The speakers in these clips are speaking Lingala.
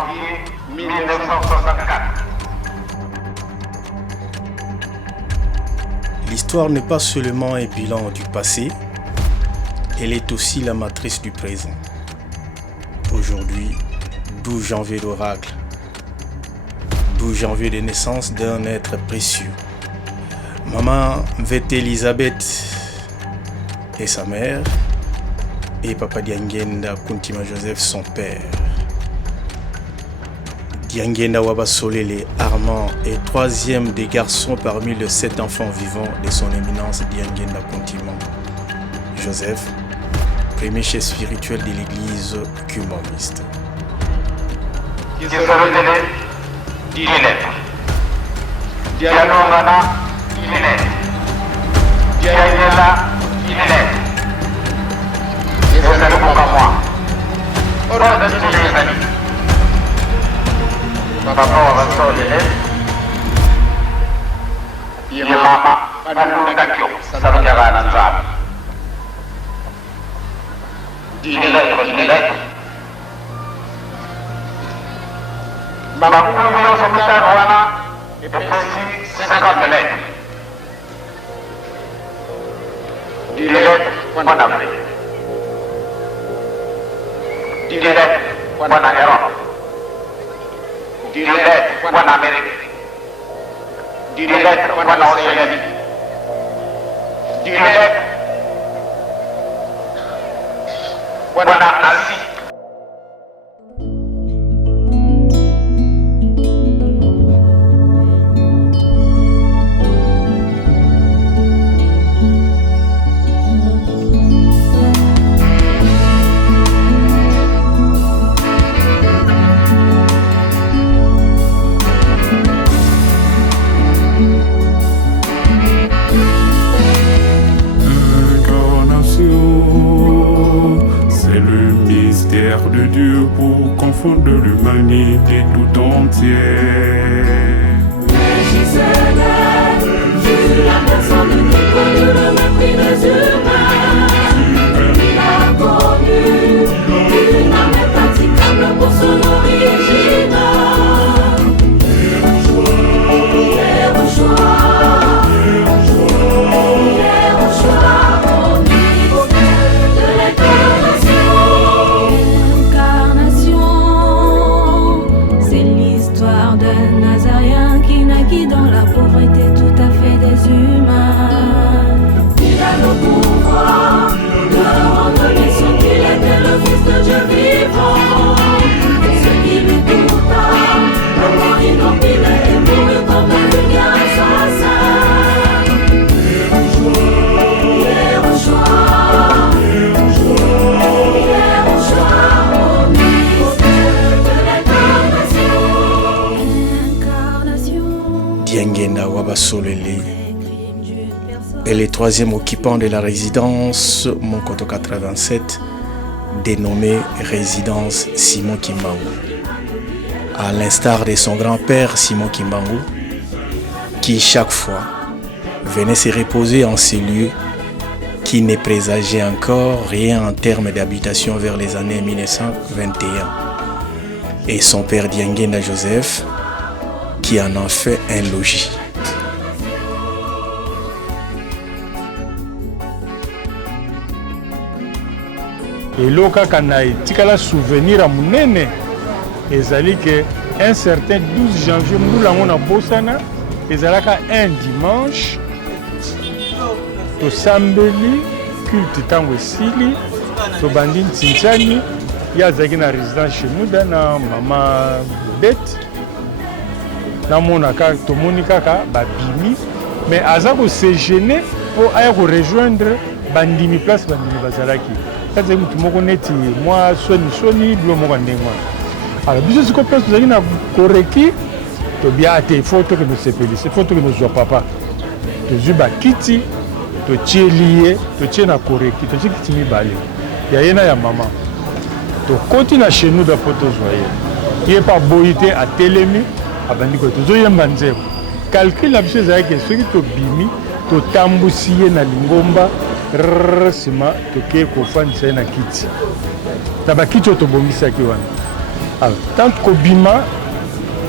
janvier 1964. L'histoire n'est pas seulement un bilan du passé, elle est aussi la matrice du présent. Aujourd'hui, 12 janvier d'oracle, 12 janvier de naissance d'un être précieux. Maman Mvete Elisabeth et sa mère, et Papa Diangenda Kuntima Joseph, son père. Diangenda Wabasolele Armand est troisième des garçons parmi les 7 enfants vivants de son éminence Diangenda Kuntima Joseph, premier chef spirituel de l'église cumaniste. Kisorotele, Dinet. Dianongana, Dinet. Diangela, Dinet. Et c'est le bon à moi. Ordre de tous les amis. Papa va sortir. Yemama, Panu Kakyo, Sarangara Nanzam. Dinet. Maman, nous sommes et précis 50 lettres. Dinet, point d'Afrique. Dinet, point d'Europe. Dinet, point d'Amérique. Dinet, point d'Océanie. Dinet, point d'Asie. De Dieu pour confondre l'humanité tout entière. Jésus, la personne qui connut le mépris des humains. Il a connu une âme impraticable pour son origine. Diangenda Wabasolele est le troisième occupant de la résidence Monkoto 87, dénommée résidence Simon Kimbangu. À l'instar de son grand-père Simon Kimbangu, qui chaque fois venait se reposer en ces lieux qui ne présageaient encore rien en termes d'habitation vers les années 1921. Et son père Diangenda Joseph, qui en a fait un logis. Eloka kana etikala souvenir à munene ezali que un certain 12 janvier nous lango na bosana ezalaka un dimanche to sambeli culte tango esili to bandi ntinchani ya zaki na résidence chez nous na mama bête namonaka tomoni kaka babimi mais aza ko se gêner pour aya ko rejoindre bandimi place bandimi bazalaki kaza mutu moko neti moi soni bilo moko ndengwa alors biso siko place tozali na koreki to bia te photo que nous sepeli c'est photo que nous joa papa to zuba kiti to tielie to tie na koreki to tie kiti mibale ya yena ya mama to koti na chez nous da photo joye ye pa boité à telemi abandi ko to zoyemba nzebo calcul la biso ezalaki soki tobimi totambusi ye na lingomba nsima tokei kofandisa ye na kiti na bakiti oyo tobongisaki wana Alors, tant qu'obima,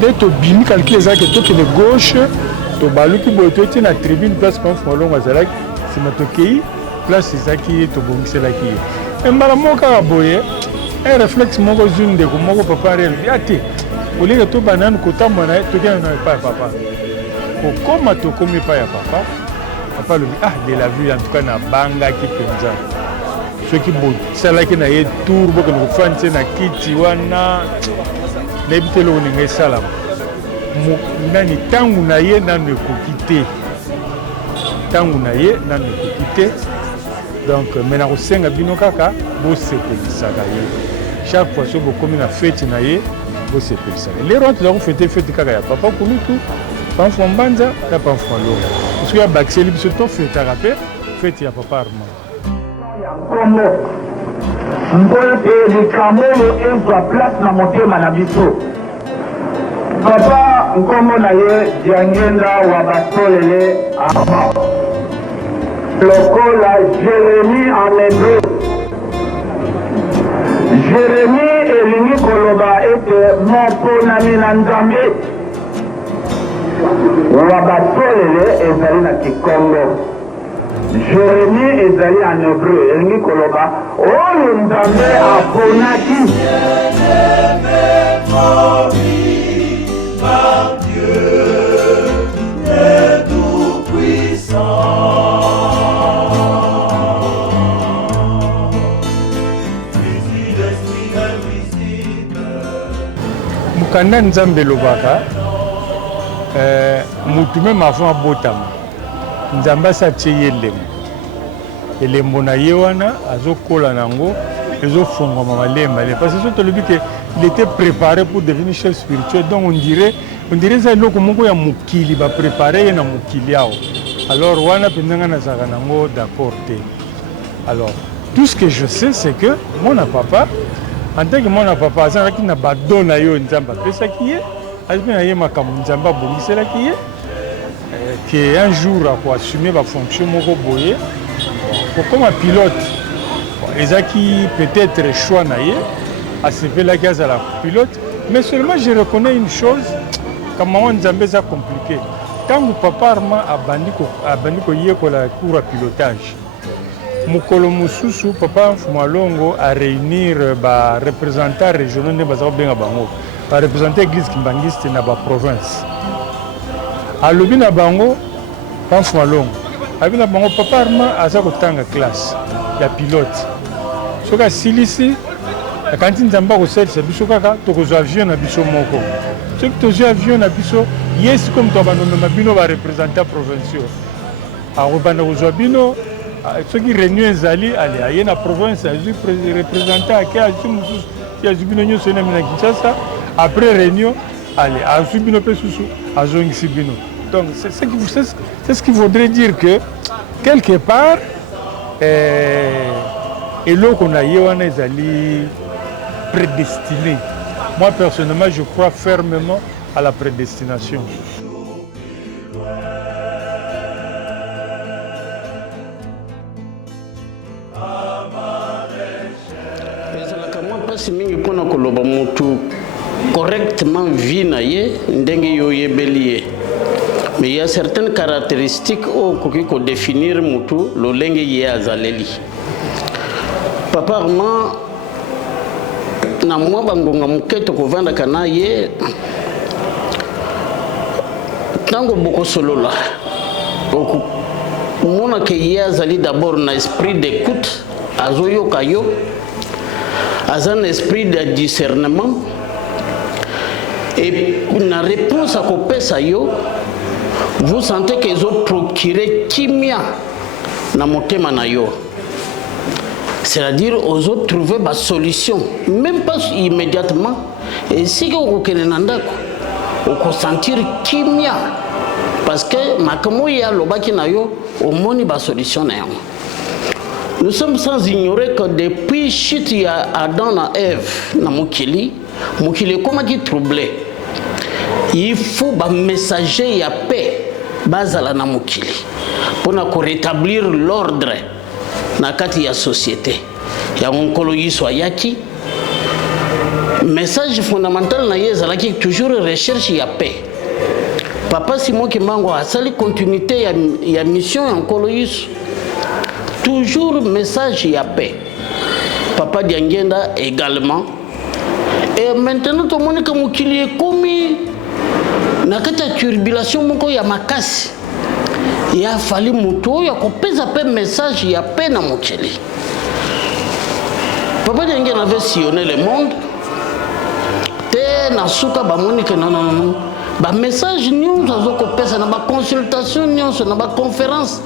dès que bimi calcule ça que tout de gauche, to balu qui boit tout na tribune place pour follow mazalak, c'est ma tokei place ça qui to bongise la qui. Et malamoka boye, un réflexe moko zune de moko papa réel. Ati, au lieu de tout banane kota mona, to bien non pas papa. Comment to comme pas ya papa? Papa le dit de la vue en tout cas na banga qui penza. Ceux qui bout, celle qui na yé tour bo que nous faisons na kiti wana. N'habitez le n'ingé salam. Nani tangu na ye nanu kokite. Tangu na ye nanu kokite. Donc maintenant au senga bino kaka bo sepelisaka ye. Chaque fois que vous commis na fête na ye bo sepelisaka. Les rois tu dois fêter fête kaka ya papa pour nous tout. Pas en banza, pas en longa. Parce qu'il y a baxé libre surtout fête à rappel, fête ya papa Armand. Mbote likamolo ezwa place na motema na biso. Papa nkombo na ye Diangenda wa Batolele Armand. Lokola Jérémie en hébreu. Jérémie elingi koloba ete moponami na Nzambe. Wa Batolele ezali na Kikongo. Jérémie ezali en hébreu, elingi koloba oyo Nzambe aponaki. Par Dieu, le Tout-Puissant. L'Esprit invisible. Mukanda Nzambe lobaka, mutu même avant botama. Nzamba sa tcheye lemo. Elembo na ye wana azokola nango ezofunga malemba parce que tout le but il était préparé pour devenir chef spirituel donc on dirait ça loko moko ya mukili ba préparer na mukili yao. Alors wana pendanga na zaka nango d'accord te. Alors tout ce que je sais c'est que mon papa en tant que mon papa azaki na badona yo Nzamba pesa kiye azina ye makambo Nzamba bongisela kiye qui un jour a assumé la fonction moko boye comme un pilote ezaki peut-être choix naie à se faire la gaz à la pilote mais seulement je reconnais une chose comme maman Nzambe ça compliqué quand papa Armand abandi ko yekola cours à pilotage mukolo mususu papa Mfumalongo a réunir ba représentants régionaux ne bazako benga bango ba représenter église kimbangiste na ba province. Alobi na bango Mfumalongo abi na bango papa Armand aza kotanga classe ya pilote soka silisi quand Nzamba ko service biso kaka to ko avion na biso moko soki to avion na biso yes comme to banono na bino ba représentants provinciaux a robana ko bino soki réunion ezali ali aye na province azu représentant ake azu mususu ya bino nyonso na Kinshasa après réunion allez azu bino pe susu azongisi bino. Donc c'est ce qui voudrait dire que quelque part et là qu'on a yewana ezali prédestiné. Moi personnellement je crois fermement à la prédestination. Pasi mingi pona koloba mutu correctement vie na ye ndenge yo yebelie. Mais il y a certaines caractéristiques qui peuvent définir mutu lolenge ye azaleli. Papa Armand na mwa bangonga muketo kovanda kana ye tango boko solola. Donc mona ke ye azali d'abord na esprit d'écoute azoyo kayo azan esprit de discernement et une réponse à kopesa yo vous sentez qu'ils ont procuré kimia na motema na yo, c'est-à-dire aux autres trouver ma solution même pas immédiatement et si vous okene nandako oko sentir kimia parce que makamo ya lobaki na yo omoni ba solution na yo. Nous sommes sans ignorer que depuis chute ya Adam na Ève na mukili comment qui troublé. Il faut un messager ya paix bazala na mukili pour rétablir l'ordre na kati ya société. Ya onkolo yiswa yaki message fondamental na ye ezalaki toujours recherche ya paix. Papa Simon Kimbangu asali continuité ya mission ya nkolo Yesu, toujours message ya paix. Papa Diangenda également. Et maintenant tout le monde que mukili ekomi na kati ya turbulation moko ya makasi, ya fali mutu ya kopesa pe message ya paix na mukili. Papa Diangenda avait sillonné le monde. Na suka ba moni que non ba message nyonso azoko pesa na ba consultation nyonso na ba conférence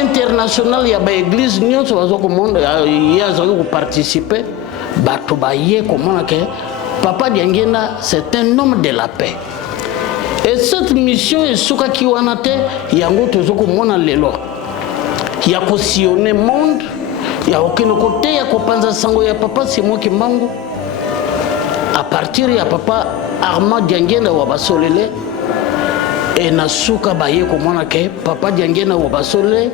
internationale ya ba église nyonso azoko monde ya azoko participer bato ba ye komona que Papa Diangenda c'est un homme de la paix. Et cette mission est suka ki wana te yango tozoko mona lelo ya ko sillonner monde ya okino côté ya ko panza sango ya Papa Simon Kimbangu. À partir de Papa Armand Diangenda Wabasolele et Nasuka Baye comme que Papa Diangenda Wabasolele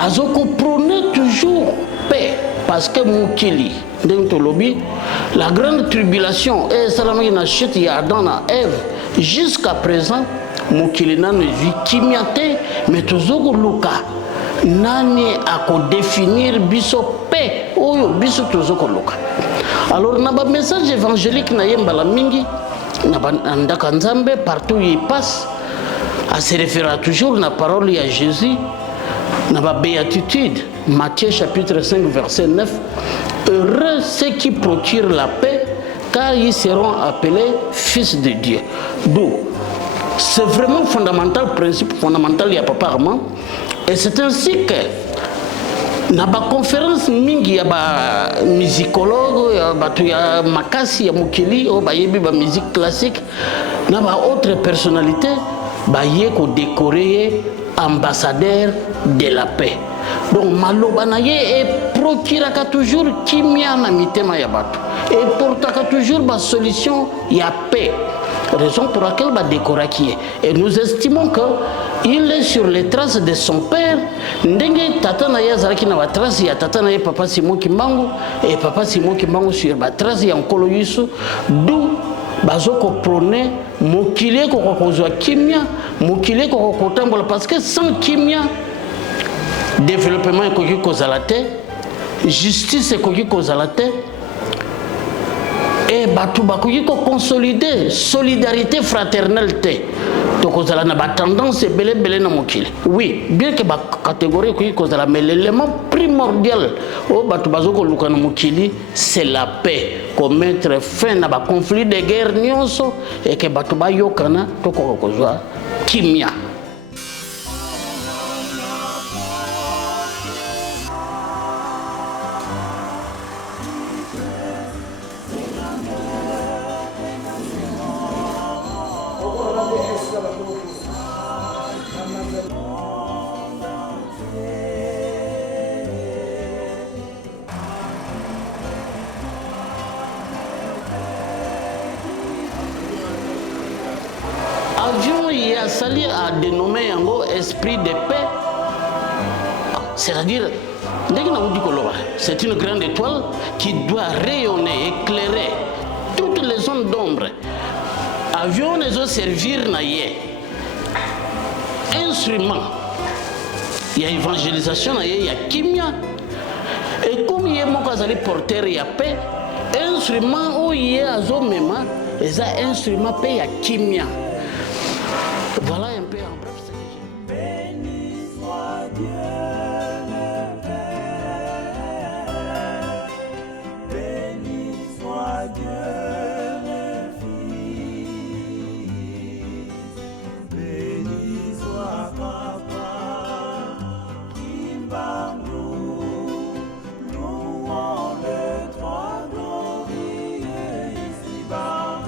azoko prône toujours paix parce que Mukili Dentolobi la grande tribulation et salamaki na chute ya Adam na Ève jusqu'à présent Mukili na ne kimyate mais tozoko luka nani ako définir biso paix oyo biso tozoko luka. Alors, na ba message évangélique na yembala mingi, na ba ndaka nzambe partout où il passe, à se référer toujours na parole de Jésus, na ba béatitude, Matthieu chapitre 5 verset 9, heureux ceux qui procurent la paix, car ils seront appelés fils de Dieu. Donc, c'est vraiment fondamental, principe fondamental ya Papa Armand, et c'est ainsi que na ba conférence mingi ya ba musicologue ya batu ya makasi ya mukili o ba yebi ba musique classique na ba autre personnalité ba ye ko décorer ambassadeur de la paix. Donc maloba na ye e procuraka toujours kimia na mitema ya batu et portaka toujours ba solution ya paix, raison pour laquelle ba décoraki. Et nous estimons que il est sur les traces de son père. Ndenge tata na ye azalaki na ba trace ya tata na ye Papa Simon Kimbangu et Papa Simon Kimbangu sur ba trace ya nkolo Yesu, d'où bazoko prôner mokili ko kozwa kimia, mokili ko kotambola parce que sans kimia développement ekoki kozala te, justice ekoki kozala te. Et batou bakoki ko consolider solidarité fraternelle te. Donc on a une tendance belé na mokili. Oui, bien que la catégorie qui est mais l'élément primordial au batou bazoko lukana mokili, c'est la paix. Pour mettre fin à la conflit de guerre nyonso et que batou ba yokana to ko kozwa kimia. Avion y a sali à dénommer yango esprit de paix, c'est-à-dire c'est une grande étoile qui doit rayonner, éclairer toutes les zones d'ombre. Avion les autres servir na ye instrument, il y a évangélisation na ye, il y a kimia, et comme il y a mon casali porteur y a paix, instrument où il y a azomema, et ça instrument paix y a kimia. Voilà un peu en bref ce que j'ai. Béni soit Dieu le Père, béni soit Dieu le Fils, béni soit Papa Kimbangu, louons le trois glorieux ici-bas.